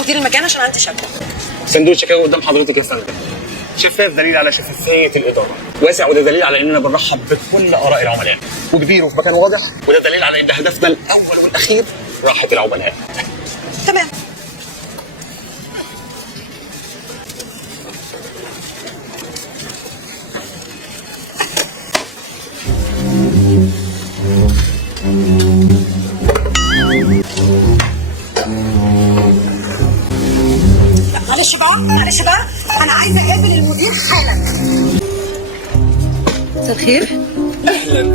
مدير المكان عشان عندي شكوى. صندوق شكاوي قدام حضرتك يا فندم. شفاف دليل على شفافيه الاداره، واسع وده دليل على اننا بنرحب بكل اراء العملاء، وكبير وفي مكان واضح وده دليل على ان هدفنا الاول والاخير راحه العملاء. تمام. معلش بقى انا عايزه اقابل المدير حالا. مساء الخير.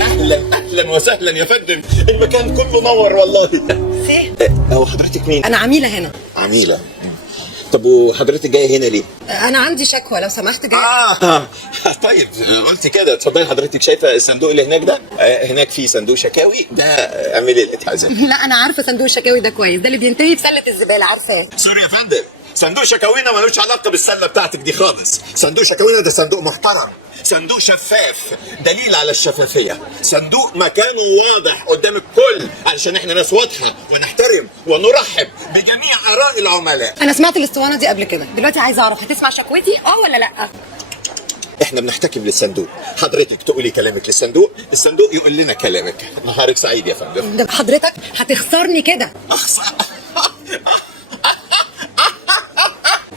اهلا وسهلا يا فندم، المكان كله نور والله. هو حضرتك مين؟ انا عميله هنا. عميله؟ طب وحضرتك جايه هنا ليه؟ انا عندي شكوى لو سمحت جايه. طيب قلت كده. اتفضلي حضرتك، شايفه الصندوق اللي هناك ده؟ هناك في صندوق شكاوي، ده اعملي اللي انت عايزاه. لا انا عارفه صندوق الشكاوي ده كويس، ده اللي بينتهي بسله الزباله، عارفاه. سوري يا فندم، صندوق شكاوينا ملوش علاقه بالسله بتاعتك دي خالص. صندوق شكاوينا ده صندوق محترم، صندوق شفاف دليل على الشفافيه، صندوق مكانه واضح قدام الكل علشان احنا ناس واضحه ونحترم ونرحب بجميع اراء العملاء. انا سمعت الاسطوانه دي قبل كده، دلوقتي عايزه اعرف هتسمع شكوتي ولا لا؟ احنا بنحتكم للصندوق، حضرتك تقولي كلامك للصندوق، الصندوق يقول لنا كلامك. نهارك سعيد يا فندم. ده حضرتك هتخسرني كده. اخسر؟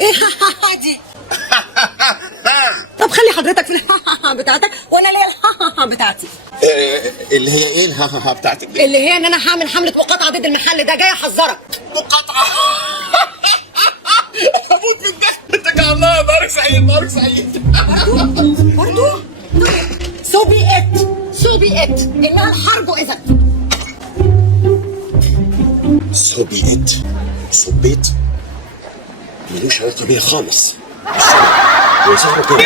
ايه دي؟ طب خلي حضرتك في بتاعتك وانا ليا بتاعتي. اللي هي ايه بتاعتك دي؟ اللي هي ان انا هعمل حمله مقاطعه ضد المحل ده، جاي احذرك. مقاطعه؟ اموت من الضحك. اتكل على الله. نهارك سعيد، نهارك سعيد. برضو سو بي ات انها الحرب اذا صبيت ملوش علاقه بيها خالص. وزاره كده.